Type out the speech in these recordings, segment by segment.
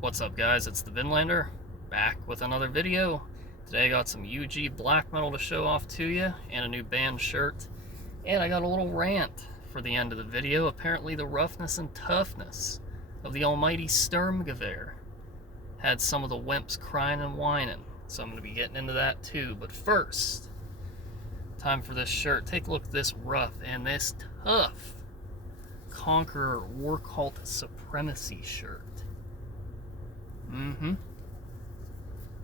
What's up, guys? It's the Vinlander, back with another video. Today I got some UG black metal to show off to you, and a new band shirt. And I got a little rant for the end of the video. Apparently the roughness and toughness of the almighty Sturmgewehr had some of the wimps crying and whining. So I'm going to be getting into that too. But first, time for this shirt. Take a look at this rough and this tough Conqueror War Cult Supremacy shirt.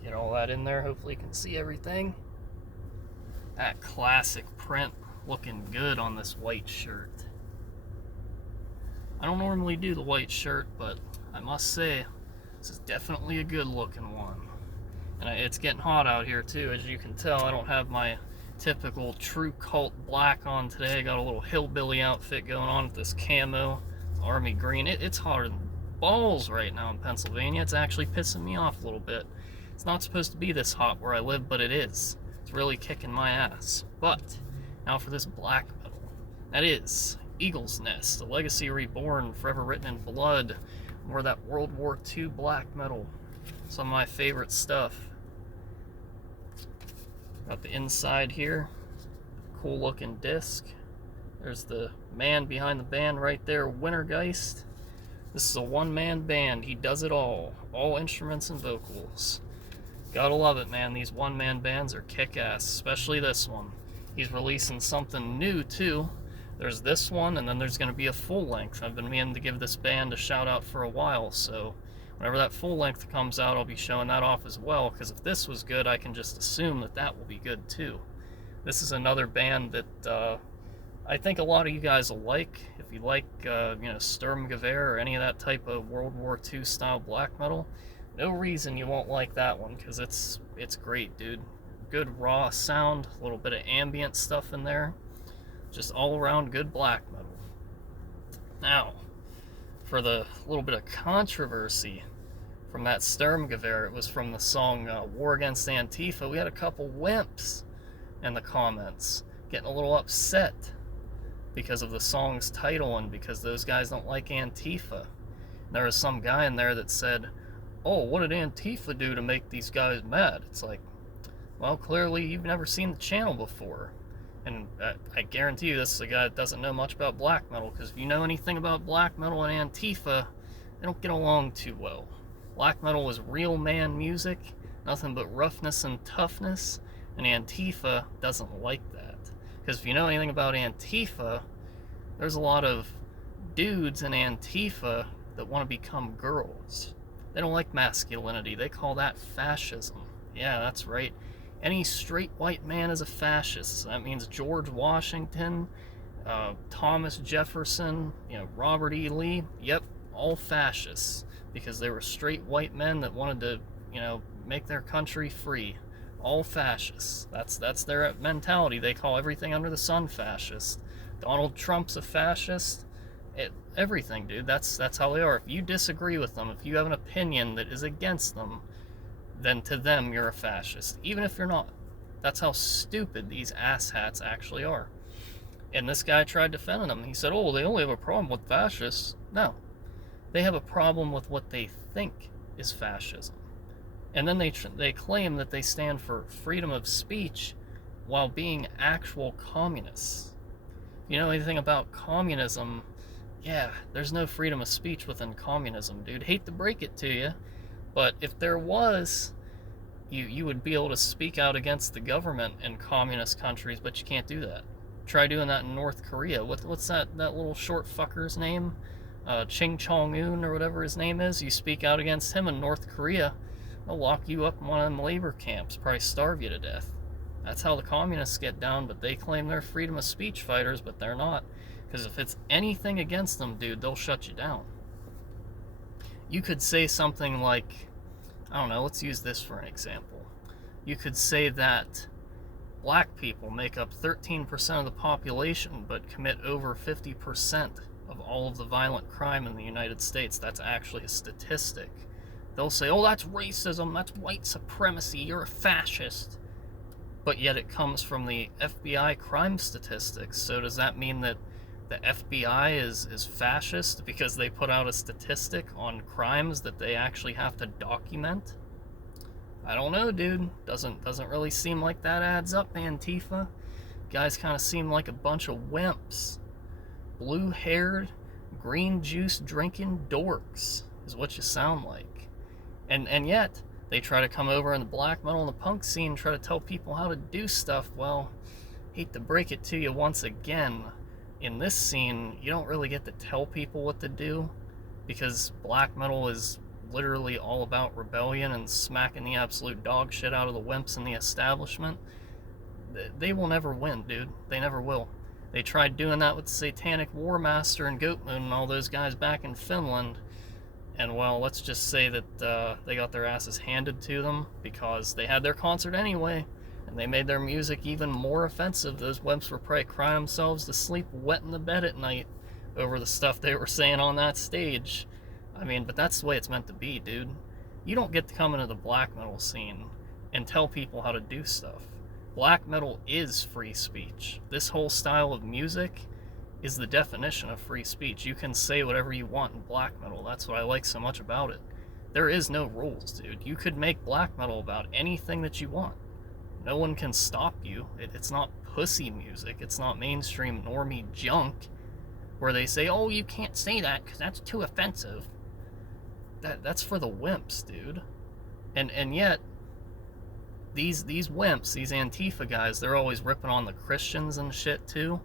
Get all that in there. Hopefully you can see everything. That classic print looking good on this white shirt. I don't normally do the white shirt, but I must say this is definitely a good looking one. And it's getting hot out here too. As you can tell, I don't have my typical true cult black on today. I got a little hillbilly outfit going on with this camo army green. It's hotter than balls right now in Pennsylvania. It's actually pissing me off a little bit. It's not supposed to be this hot where I live, but it is. It's really kicking my ass. But now for this black metal. That is Eagle's Nest, a legacy reborn, forever written in blood. More of that World War II black metal. Some of my favorite stuff. Got the inside here. Cool looking disc. There's the man behind the band right there, Wintergeist. This is a one-man band. He does it all instruments and vocals. Gotta love it, man. These one-man bands are kick-ass, especially this one. He's releasing something new, too. There's this one, and then there's going to be a full-length. I've been meaning to give this band a shout-out for a while, so whenever that full-length comes out, I'll be showing that off as well, because if this was good, I can just assume that that will be good, too. This is another band that I think a lot of you guys will like. If you like, Sturmgewehr or any of that type of World War II style black metal, no reason you won't like that one, because it's great, dude. Good raw sound, a little bit of ambient stuff in there. Just all around good black metal. Now, for the little bit of controversy from that Sturmgewehr, it was from the song War Against Antifa. We had a couple wimps in the comments getting a little upset because of the song's title and because those guys don't like Antifa. There was some guy in there that said, "Oh, what did Antifa do to make these guys mad?" It's like, well, clearly you've never seen the channel before. And I guarantee you this is a guy that doesn't know much about black metal, because if you know anything about black metal and Antifa, they don't get along too well. Black metal is real man music, nothing but roughness and toughness, and Antifa doesn't like that. Because if you know anything about Antifa, there's a lot of dudes in Antifa that want to become girls. They don't like masculinity. They call that fascism. Yeah, that's right. Any straight white man is a fascist. So that means George Washington, Thomas Jefferson, Robert E. Lee. Yep, all fascists, because they were straight white men that wanted to, make their country free. All fascists. That's their mentality. They call everything under the sun fascist. Donald Trump's a fascist. Everything, dude. That's how they are. If you disagree with them, if you have an opinion that is against them, then to them you're a fascist, even if you're not. That's how stupid these asshats actually are. And this guy tried defending them. He said, "Oh, they only have a problem with fascists." No, they have a problem with what they think is fascism. And then they claim that they stand for freedom of speech while being actual communists. If you know anything about communism, yeah, there's no freedom of speech within communism, dude. Hate to break it to you, but if there was, you would be able to speak out against the government in communist countries, but you can't do that. Try doing that in North Korea. What's that little short fucker's name? Ching Chong-un or whatever his name is. You speak out against him in North Korea, they'll lock you up in one of them labor camps, probably starve you to death. That's how the communists get down, but they claim they're freedom of speech fighters, but they're not. Because if it's anything against them, dude, they'll shut you down. You could say something like, I don't know, let's use this for an example. You could say that black people make up 13% of the population, but commit over 50% of all of the violent crime in the United States. That's actually a statistic. They'll say, "Oh, that's racism, that's white supremacy, you're a fascist." But yet it comes from the FBI crime statistics. So does that mean that the FBI is fascist because they put out a statistic on crimes that they actually have to document. I don't know, dude. Doesn't really seem like that adds up, Antifa. Guys kind of seem like a bunch of wimps. Blue-haired, green juice drinking dorks is what you sound like. And yet, they try to come over in the black metal and the punk scene and try to tell people how to do stuff. Well, hate to break it to you once again, in this scene, you don't really get to tell people what to do, because black metal is literally all about rebellion and smacking the absolute dog shit out of the wimps in the establishment. They will never win, dude. They never will. They tried doing that with the Satanic War Master and Goatmoon and all those guys back in Finland, and well, let's just say that they got their asses handed to them because they had their concert anyway, and they made their music even more offensive. Those wimps were probably crying themselves to sleep wet in the bed at night over the stuff they were saying on that stage. I mean, but that's the way it's meant to be, dude. You don't get to come into the black metal scene and tell people how to do stuff. Black metal is free speech. This whole style of music is the definition of free speech. You can say whatever you want in black metal. That's what I like so much about it. There is no rules, dude. You could make black metal about anything that you want. No one can stop you. It's not pussy music. It's not mainstream normie junk where they say, oh, you can't say that because that's too offensive. That's for the wimps, dude. And yet, these wimps, these Antifa guys, they're always ripping on the Christians and shit too.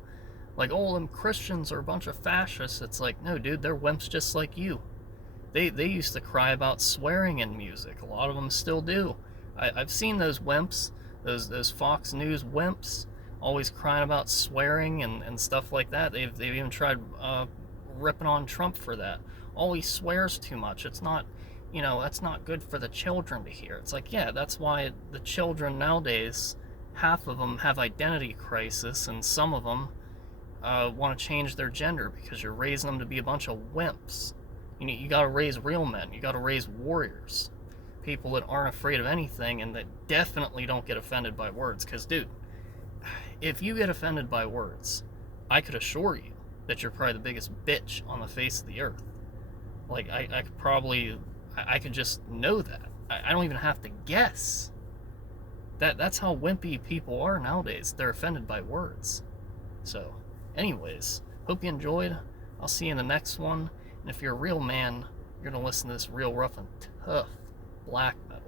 Like, oh, them Christians are a bunch of fascists. It's like, no, dude, they're wimps just like you. They used to cry about swearing in music. A lot of them still do. I've seen those wimps, those Fox News wimps, always crying about swearing and stuff like that. They've even tried ripping on Trump for that. Oh, he swears too much. It's not, that's not good for the children to hear. It's like, yeah, that's why the children nowadays, half of them have identity crisis, and some of them want to change their gender because you're raising them to be a bunch of wimps. You got to raise real men. You got to raise warriors. People that aren't afraid of anything and that definitely don't get offended by words. Because, dude, if you get offended by words, I could assure you that you're probably the biggest bitch on the face of the earth. Like, I could just know that. I don't even have to guess. That's how wimpy people are nowadays. They're offended by words. So, anyways, hope you enjoyed. I'll see you in the next one. And if you're a real man, you're going to listen to this real rough and tough black metal.